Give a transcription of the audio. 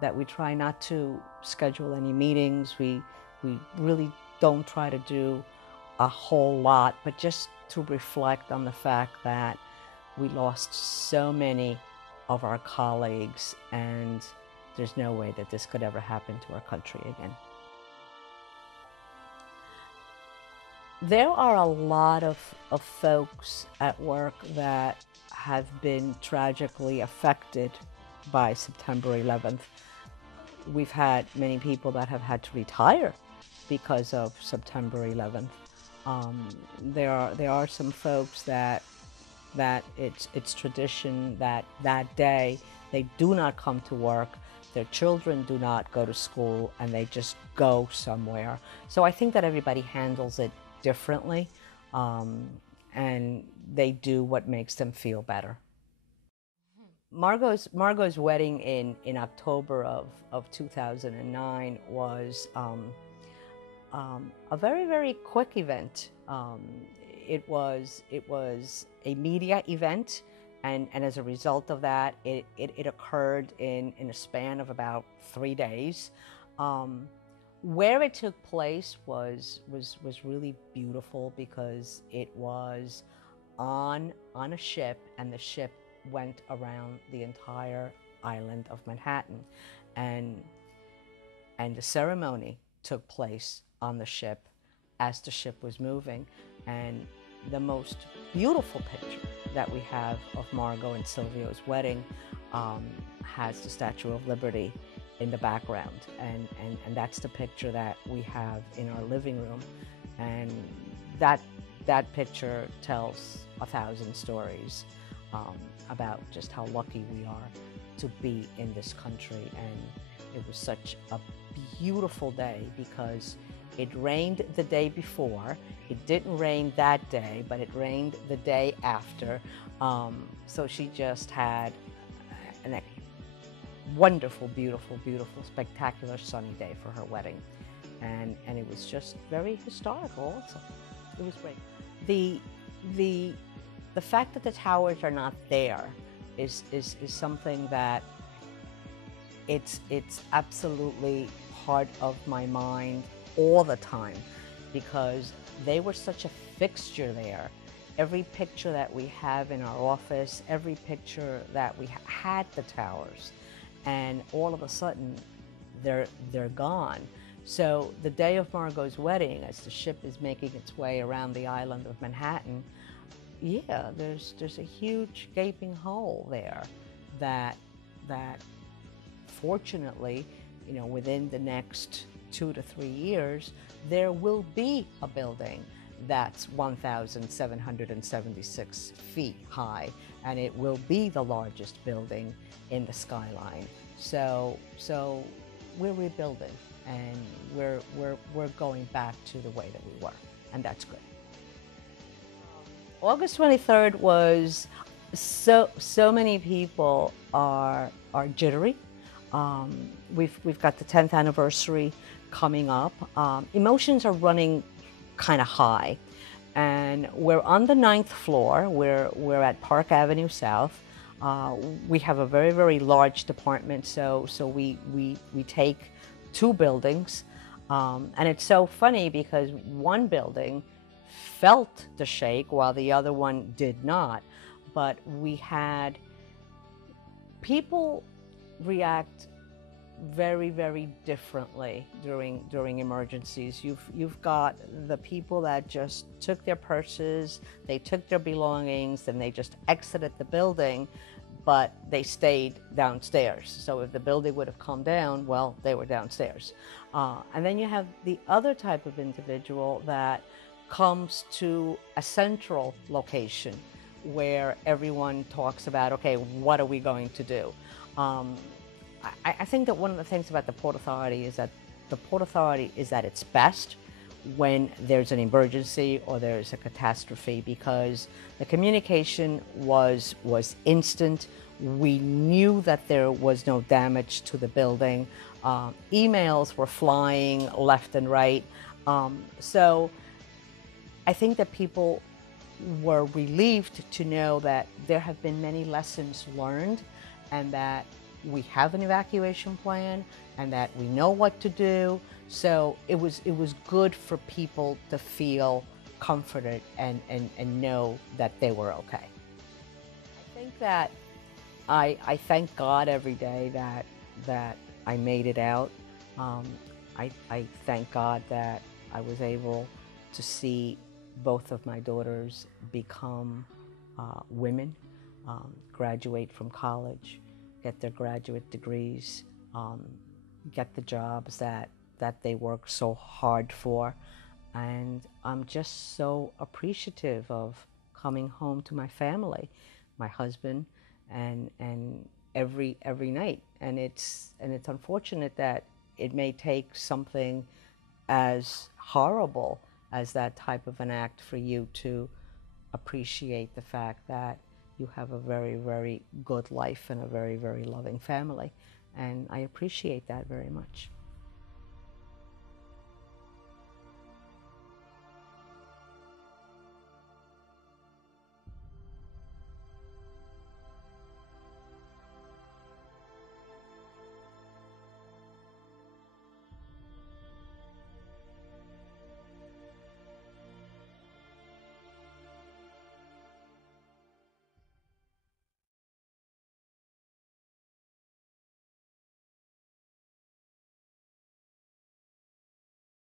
that we try not to schedule any meetings. We really don't try to do a whole lot, but just to reflect on the fact that we lost so many of our colleagues, and there's no way that this could ever happen to our country again. There are a lot of folks at work that have been tragically affected by September 11th. We've had many people that have had to retire because of September 11th. There are some folks that it's tradition that that day they do not come to work, their children do not go to school, and they just go somewhere. So I think that everybody handles it differently, and they do what makes them feel better. Margot's wedding in October of 2009 was a very quick event. It was a media event, and as a result of that, it occurred in a span of about 3 days. Where it took place was really beautiful because it was on a ship, and the ship went around the entire island of Manhattan, and the ceremony took place on the ship as the ship was moving. And the most beautiful picture that we have of Margot and Silvio's wedding has the Statue of Liberty in the background, and that's the picture that we have in our living room, and that picture tells 1,000 stories about just how lucky we are to be in this country. And it was such a beautiful day because it rained the day before. It didn't rain that day, but it rained the day after. So she just had a wonderful, beautiful, spectacular sunny day for her wedding. And it was just very historical also. It was great. The fact that the towers are not there is something that it's absolutely part of my mind all the time, because they were such a fixture there. Every picture that we have in our office, every picture that we had the towers, and all of a sudden they're gone. So the day of Margot's wedding, as the ship is making its way around the island of Manhattan, yeah, there's a huge gaping hole there that fortunately, you know, within the next 2 to 3 years, there will be a building that's 1,776 feet high, and it will be the largest building in the skyline. So we're rebuilding, and we're going back to the way that we were, and that's good. August 23rd was so many people are jittery. We've got the 10th anniversary coming up. Emotions are running kind of high, and we're on the 9th floor. We're at Park Avenue South. We have a very large department, so we take 2 buildings, and it's so funny because one building felt the shake while the other one did not. But we had people react very differently during emergencies. You've got the people that just took their purses, they took their belongings, and they just exited the building, but they stayed downstairs. So if the building would have come down, well, they were downstairs. And then you have the other type of individual that comes to a central location where everyone talks about, okay, what are we going to do? I think that one of the things about the Port Authority is that the Port Authority is at its best when there's an emergency or there's a catastrophe, because the communication was instant. We knew that there was no damage to the building. Emails were flying left and right. So I think that people were relieved to know that there have been many lessons learned, and that we have an evacuation plan and that we know what to do. So it was good for people to feel comforted and know that they were okay. I think that I thank God every day that I made it out. Um, I thank God that I was able to see both of my daughters become women, graduate from college, get their graduate degrees, um, get the jobs that they work so hard for. And I'm just so appreciative of coming home to my family, my husband, and every night. And it's unfortunate that it may take something as horrible as that type of an act for you to appreciate the fact that you have a very, very good life and a very, very loving family. And I appreciate that very much.